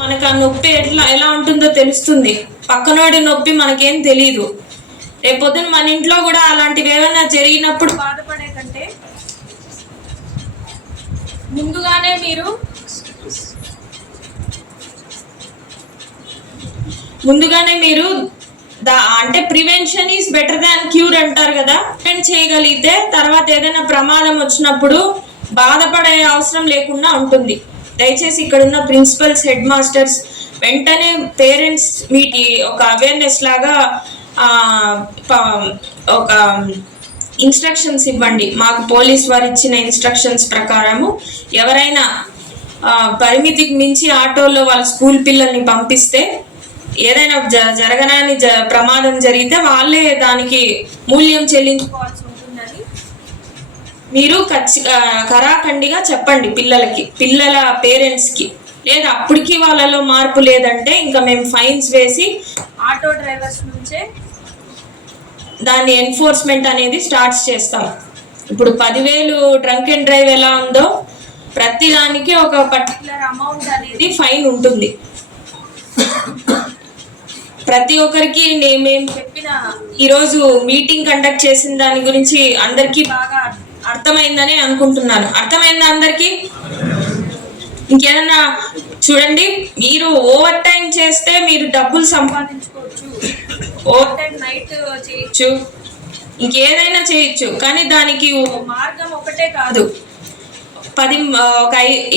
మనకు ఆ నొప్పి ఎలా ఉంటుందో తెలుస్తుంది. పక్కనోడి నొప్పి మనకేం తెలియదు. రేపొద్దున మన ఇంట్లో కూడా అలాంటివి ఏమైనా జరిగినప్పుడు బాధపడే కంటే ముందుగానే మీరు అంటే prevention is better than cure అంటారు కదా. ప్రివెంట్ చేయగలిగితే తర్వాత ఏదైనా ప్రమాదం వచ్చినప్పుడు బాధపడే అవసరం లేకుండా ఉంటుంది. దయచేసి ఇక్కడ ఉన్న ప్రిన్సిపల్స్, హెడ్ మాస్టర్స్ వెంటనే పేరెంట్స్ వీటి ఒక అవేర్నెస్ లాగా ఒక ఇన్స్ట్రక్షన్స్ ఇవ్వండి. మాకు పోలీస్ వారు ఇచ్చిన ఇన్స్ట్రక్షన్స్ ప్రకారము ఎవరైనా పరిమితికి మించి ఆటోల్లో వాళ్ళ స్కూల్ పిల్లల్ని పంపిస్తే ఏదైనా జరగనాని ప్రమాదం జరిగితే వాళ్ళే దానికి మూల్యం చెల్లించుకోవాల్సి ఉంటుందని మీరు కరాఖండిగా చెప్పండి పిల్లల పేరెంట్స్కి. లేదా అప్పటికి వాళ్ళలో మార్పు లేదంటే ఇంకా మేము ఫైన్స్ వేసి ఆటో డ్రైవర్స్ నుంచే దాన్ని ఎన్ఫోర్స్మెంట్ అనేది స్టార్ట్ చేస్తాం. ఇప్పుడు 10,000 డ్రంక్ అండ్ డ్రైవ్ ఎలా ఉందో ప్రతి దానికి ఒక పర్టికులర్ అమౌంట్ అనేది ఫైన్ ఉంటుంది. ప్రతి ఒక్కరికి మేము చెప్పిన ఈరోజు మీటింగ్ కండక్ట్ చేసిన దాని గురించి అందరికీ బాగా అర్థమైందని అనుకుంటున్నాను. అర్థమైందా అందరికీ? ఇంకేదన్నా చూడండి, మీరు ఓవర్ టైం చేస్తే మీరు డబ్బులు సంపాదించుకోవచ్చు, ఓవర్ టైం నైట్ చేయొచ్చు, ఇంకేదైనా చేయొచ్చు. కానీ దానికి మార్గం ఒకటే కాదు.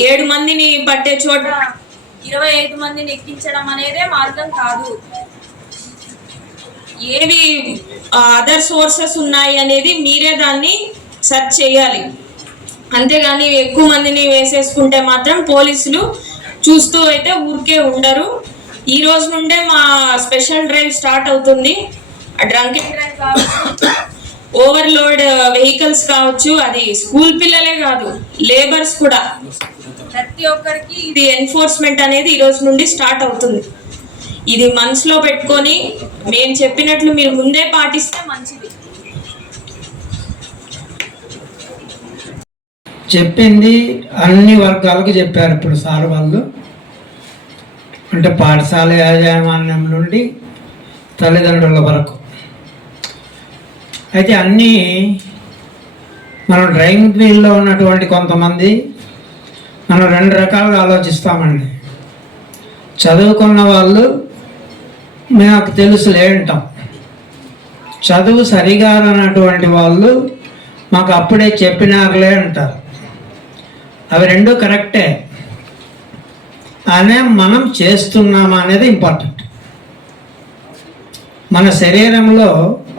7 మందిని పట్టే చోట 25 మందిని ఎక్కించడం అనేదే మార్గం కాదు. ఏవి అదర్ సోర్సెస్ ఉన్నాయి అనేది మీరే దాన్ని సెర్చ్ చేయాలి. అంతేగాని ఎక్కువ మందిని వేసేసుకుంటే మాత్రం పోలీసులు చూస్తూ అయితే ఊరికే ఉండరు. ఈ రోజు నుండే మా స్పెషల్ డ్రైవ్ స్టార్ట్ అవుతుంది. డ్రంక్ అండ్ డ్రైవ్ కావచ్చు, ఓవర్లోడ్ వెహికల్స్ కావచ్చు, అది స్కూల్ పిల్లలే కాదు లేబర్స్ కూడా, ప్రతి ఒక్కరికి ఇది ఎన్ఫోర్స్మెంట్ అనేది ఈ రోజు నుండి స్టార్ట్ అవుతుంది. ఇది మనసులో పెట్టుకొని మేము చెప్పినట్లు మీరు ముందే పాటిస్తే మంచిది. చెప్పింది అన్ని వర్గాలకు చెప్పారు ఇప్పుడు సార్ వాళ్ళు. అంటే పాఠశాల యాజమాన్యం నుండి తల్లిదండ్రుల వరకు. అయితే అన్నీ మనం డ్రైవింగ్ ఫీల్డ్లో ఉన్నటువంటి కొంతమంది మనం 2 రకాలుగా ఆలోచిస్తామండి. చదువుకున్న వాళ్ళు మాకు తెలుసులే అంటాం. చదువు సరిగా అన్నటువంటి వాళ్ళు మాకు అప్పుడే చెప్పినారులే అంటారు. అవి 2 కరెక్టే, అనే మనం చేస్తున్నామా అనేది ఇంపార్టెంట్. మన శరీరంలో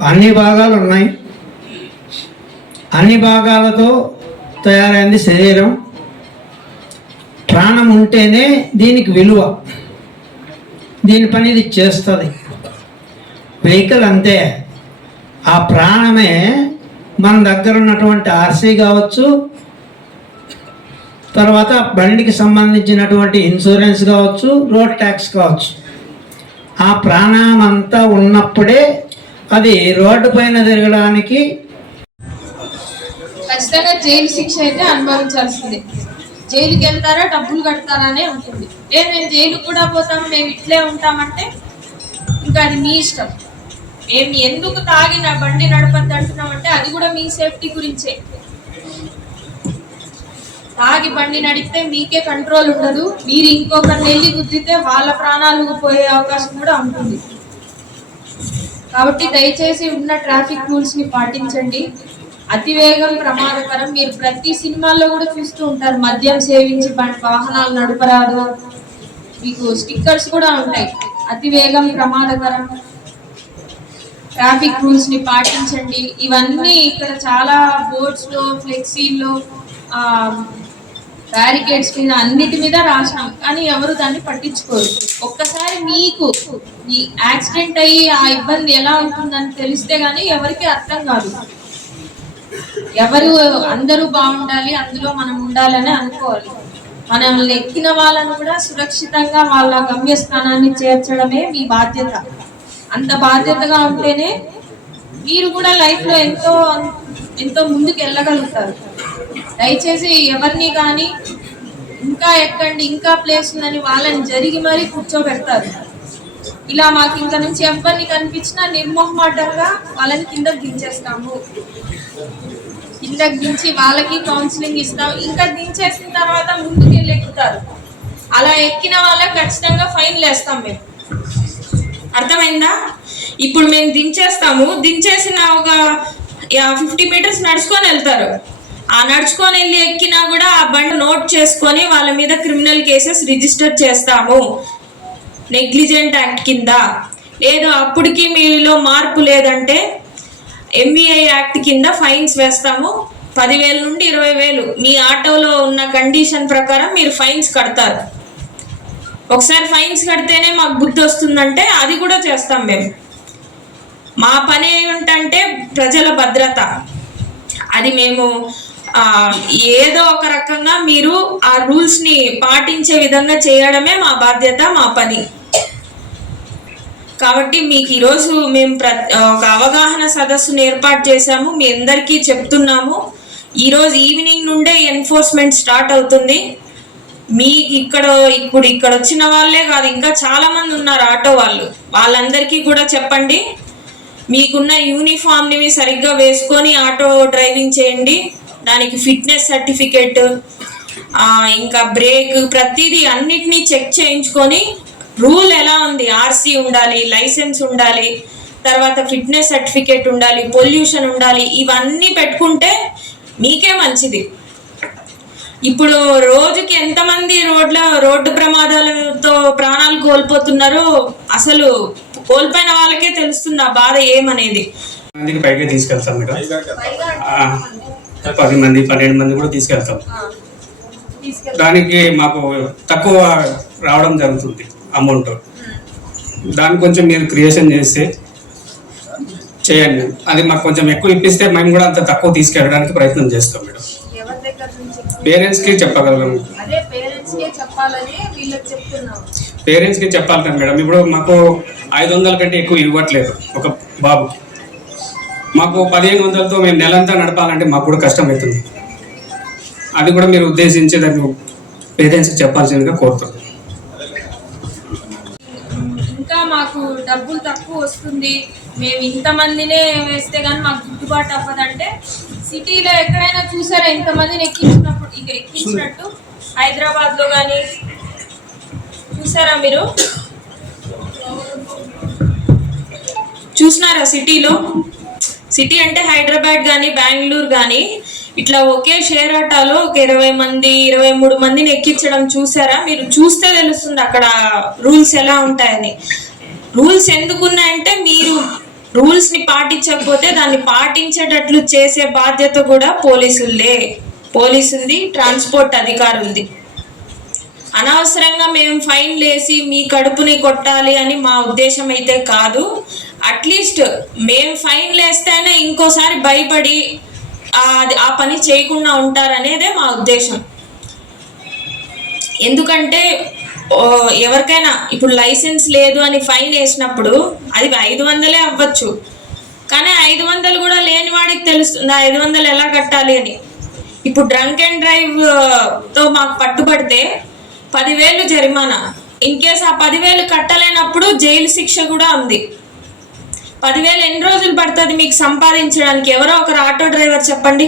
అన్ని భాగాలు ఉన్నాయి, అన్ని భాగాలతో తయారైంది శరీరం. ప్రాణం ఉంటేనే దీనికి విలువ, దీని పని ఇది చేస్తుంది. వెహికల్ అంతే, ఆ ప్రాణమే మన దగ్గర ఉన్నటువంటి ఆర్సీ కావచ్చు, తర్వాత బండికి సంబంధించినటువంటి ఇన్సూరెన్స్ కావచ్చు, రోడ్ ట్యాక్స్ కావచ్చు. ఆ ప్రాణం అంతా ఉన్నప్పుడే అది రోడ్డు పైన తిరగడానికి ఖచ్చితంగా జైలు శిక్ష అయితే అనుభవించాల్సిందే. జైలుకి వెళ్తారా డబ్బులు కడతారనే ఉంటుంది. మేము జైలుకి కూడా పోతాం, మేము ఇట్లే ఉంటామంటే ఇంకా అది మీ ఇష్టం. మేము ఎందుకు తాగిన బండి నడపద్దు అంటున్నామంటే అది కూడా మీ సేఫ్టీ గురించే. తాగి బండి నడిపితే మీకే కంట్రోల్ ఉండదు, మీరు ఇంకొకరిని వెళ్ళి గుద్దితే వాళ్ళ ప్రాణాలకు పోయే అవకాశం కూడా ఉంటుంది. కాబట్టి దయచేసి ఉన్న ట్రాఫిక్ రూల్స్ ని పాటించండి. అతివేగం ప్రమాదకరం. మీరు ప్రతి సినిమాల్లో కూడా చూస్తూ ఉంటారు, మద్యం సేవించి వాహనాలు నడపరాదు, మీకు స్టిక్కర్స్ కూడా ఉంటాయి. అతివేగం ప్రమాదకరం, ట్రాఫిక్ రూల్స్ ని పాటించండి. ఇవన్నీ ఇక్కడ చాలా బోర్డ్స్ లో, ఫ్లెక్సీల్లో, బ్యారికేడ్స్ మీద అన్నిటి మీద రాసాం, కానీ ఎవరు దాన్ని పట్టించుకోరు. ఒక్కసారి మీకు ఈ యాక్సిడెంట్ అయ్యి ఆ ఇబ్బంది ఎలా ఉంటుందని తెలిస్తే గానీ ఎవరికి అర్థం కాదు. అందరూ బాగుండాలి, అందులో మనం ఉండాలని అనుకోవాలి. మనల్ని ఎక్కిన వాళ్ళను కూడా సురక్షితంగా వాళ్ళ గమ్యస్థానాన్ని చేర్చడమే మీ బాధ్యత. అంత బాధ్యతగా ఉంటేనే మీరు కూడా లైఫ్ లో ఎంతో ముందుకు వెళ్ళగలుగుతారు. దయచేసి ఎవరిని కానీ ఇంకా ఎక్కండి, ఇంకా ప్లేస్ ఉందని వాళ్ళని జరిగి మరీ కూర్చోబెడతారు. ఇలా మాకు ఇంకా నుంచి ఎవరిని కనిపించినా నిర్మోహమాటంగా వాళ్ళని కిందకి దించేస్తాము. కిందకి దించి వాళ్ళకి కౌన్సిలింగ్ ఇస్తాం. ఇంకా దించేసిన తర్వాత ముందుకు వెళ్ళి ఎక్కుతారు. అలా ఎక్కిన వాళ్ళకి ఖచ్చితంగా ఫైన్లు వేస్తాం మేము. అర్థమైందా? ఇప్పుడు మేము దించేస్తాము, దించేసిన ఒక 50 మీటర్స్ నడుచుకొని వెళ్తారు. ఆ నడుచుకొని వెళ్ళి ఎక్కినా కూడా ఆ బండి నోట్ చేసుకొని వాళ్ళ మీద క్రిమినల్ కేసెస్ రిజిస్టర్ చేస్తాము నెగ్లిజెంట్ యాక్ట్ కింద. లేదు అప్పటికి మీలో మార్పు లేదంటే MVI యాక్ట్ కింద ఫైన్స్ వేస్తాము. 10,000 నుండి 20,000 మీ ఆటోలో ఉన్న కండిషన్ ప్రకారం మీరు ఫైన్స్ కడతారు. ఒకసారి ఫైన్స్ కడితేనే మాకు బుద్ధి వస్తుందంటే అది కూడా చేస్తాం మేము. మా పని ఏమిటంటే ప్రజల భద్రత. అది మేము ఏదో ఒక రకంగా మీరు ఆ రూల్స్ని పాటించే విధంగా చేయడమే మా బాధ్యత, మా పని. కాబట్టి మీకు ఈరోజు మేము ఒక అవగాహన సదస్సును ఏర్పాటు చేశాము. మీ అందరికీ చెప్తున్నాము. ఈరోజు ఈవినింగ్ నుండే ఎన్ఫోర్స్మెంట్ స్టార్ట్ అవుతుంది. మీకు ఇక్కడ వచ్చిన వాళ్ళే కాదు, ఇంకా చాలా మంది ఉన్నారు ఆటో వాళ్ళు. వాళ్ళందరికీ కూడా చెప్పండి, మీకున్న యూనిఫామ్ని సరిగ్గా వేసుకొని ఆటో డ్రైవింగ్ చేయండి. దానికి ఫిట్నెస్ సర్టిఫికేట్, ఇంకా బ్రేక్, ప్రతిదీ అన్నిటినీ చెక్ చేయించుకొని రూల్ ఎలా ఉంది, RC ఉండాలి, లైసెన్స్ ఉండాలి, తర్వాత ఫిట్నెస్ సర్టిఫికేట్ ఉండాలి, పొల్యూషన్ ఉండాలి. ఇవన్నీ పెట్టుకుంటే మీకే మంచిది. ఇప్పుడు రోజుకి ఎంతమంది రోడ్డు ప్రమాదాలతో ప్రాణాలు కోల్పోతున్నారో అసలు కోల్పోయిన వాళ్ళకే తెలుస్తుంది ఆ బాధ ఏమనేది. మందికి పైకి తీసుకెళ్తాం మేడం. 10 మంది 12 మంది కూడా తీసుకెళ్తాం. దానికి మాకు తక్కువ రావడం జరుగుతుంది అమౌంట్. దాన్ని కొంచెం మీరు క్రియేషన్ చేయండి. అది మాకు కొంచెం ఎక్కువ ఇప్పిస్తే మేము కూడా అంత తక్కువ తీసుకెళ్ళడానికి ప్రయత్నం చేస్తాం మేడం. పేరెంట్స్కి చెప్పగలం. పేరెంట్స్కి చెప్పాలి కదా మేడం. ఇప్పుడు మాకు 500 కంటే ఎక్కువ ఇవ్వట్లేదు ఒక బాబు. మాకు 1500తో మేము నెలంతా నడపాలంటే మాకు కూడా కష్టం అవుతుంది. అది కూడా మీరు ఉద్దేశించి దాన్ని పేరెంట్స్కి చెప్పాల్సిందిగా కోరుతున్నాం. ఇంకా మాకు డబ్బులు తక్కువ వస్తుంది, మేము ఇంతమందినే వేస్తే కానీ మాకు గిట్టుబాటు అవ్వదంటే, సిటీలో ఎక్కడైనా చూసారా ఇంతమందిని ఎక్కించినట్టు? హైదరాబాద్లో కానీ చూసారా మీరు? చూసినారా సిటీలో? సిటీ అంటే హైదరాబాద్ కానీ బెంగళూరు కానీ ఇట్లా ఒకే షేర్ ఆటోలో ఒక 20 మంది 23 మందిని ఎక్కించడం చూసారా? మీరు చూస్తే తెలుస్తుంది అక్కడ రూల్స్ ఎలా ఉంటాయని. రూల్స్ ఎందుకున్నాయంటే మీరు రూల్స్ని పాటించకపోతే దాన్ని పాటించేటట్లు చేసే బాధ్యత కూడా పోలీసులది, ట్రాన్స్పోర్ట్ అధికారులది. అనవసరంగా మేము ఫైన్లు వేసి మీ కడుపుని కొట్టాలి అని మా ఉద్దేశం అయితే కాదు. అట్లీస్ట్ మేము ఫైన్లు వేస్తేనే ఇంకోసారి భయపడి ఆ పని చేయకుండా ఉంటారనేదే మా ఉద్దేశం. ఎందుకంటే ఎవరికైనా ఇప్పుడు లైసెన్స్ లేదు అని ఫైన్ వేసినప్పుడు అది 500 అవ్వచ్చు, కానీ 500 కూడా లేని వాడికి తెలుస్తుంది 500 ఎలా కట్టాలి అని. ఇప్పుడు డ్రంక్ అండ్ డ్రైవ్ తో మాకు పట్టుబడితే 10,000 జరిమానా. ఇన్ కేస్ ఆ 10,000 కట్టలేనప్పుడు జైలు శిక్ష కూడా ఉంది. 10,000 ఎన్ని రోజులు పడుతుంది మీకు సంపాదించడానికి? ఎవరో ఒకరు ఆటో డ్రైవర్ చెప్పండి.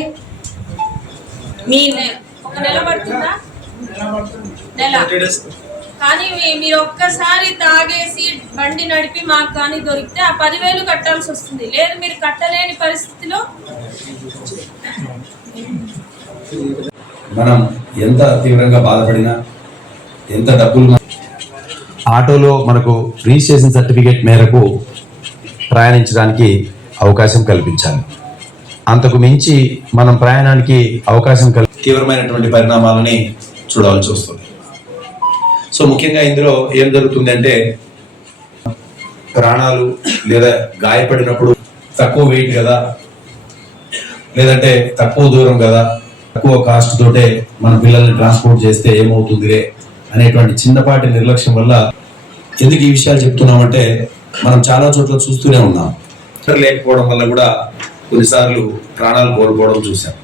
ఒక నెల పడుతుందా? నెల. కానీ మీరు ఒక్కసారి తాగేసి బండి నడిపి మాకు కానీ దొరికితే ఆ 10,000 కట్టాల్సి వస్తుంది. లేదు మీరు కట్టలేని పరిస్థితిలో మనం ఎంత తీవ్రంగా బాధపడినా, ఎంత డబ్బులు ఆటోలో మనకు రిజిస్ట్రేషన్ సర్టిఫికేట్ మేరకు ప్రయాణించడానికి అవకాశం కల్పించాలి. అంతకు మించి మనం ప్రయాణానికి అవకాశం తీవ్రమైనటువంటి పరిణామాలని చూడాల్సి వస్తుంది. సో ముఖ్యంగా ఇందులో ఏం జరుగుతుంది అంటే, ప్రాణాలు లేదా గాయపడినప్పుడు తక్కువ వెయిట్ కదా, లేదంటే తక్కువ దూరం కదా, తక్కువ కాస్ట్ తోటే మన పిల్లల్ని ట్రాన్స్పోర్ట్ చేస్తే ఏమవుతుందిలే అనేటువంటి చిన్నపాటి నిర్లక్ష్యం వల్ల. ఎందుకు ఈ విషయాలు చెప్తున్నామంటే, మనం చాలా చోట్ల చూస్తూనే ఉన్నాం. లేకపోవడం వల్ల కూడా కొన్నిసార్లు ప్రాణాలు కోల్పోవడం చూసాం.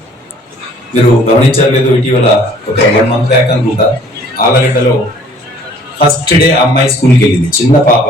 మీరు గమనించారు లేదో, ఇటీవల ఒక 1 month బ్యాక్ అనుకుంటా ఆలగడ్డలో ఫస్ట్ డే అమ్మాయి స్కూల్కి వెళ్ళింది, చిన్న పాప.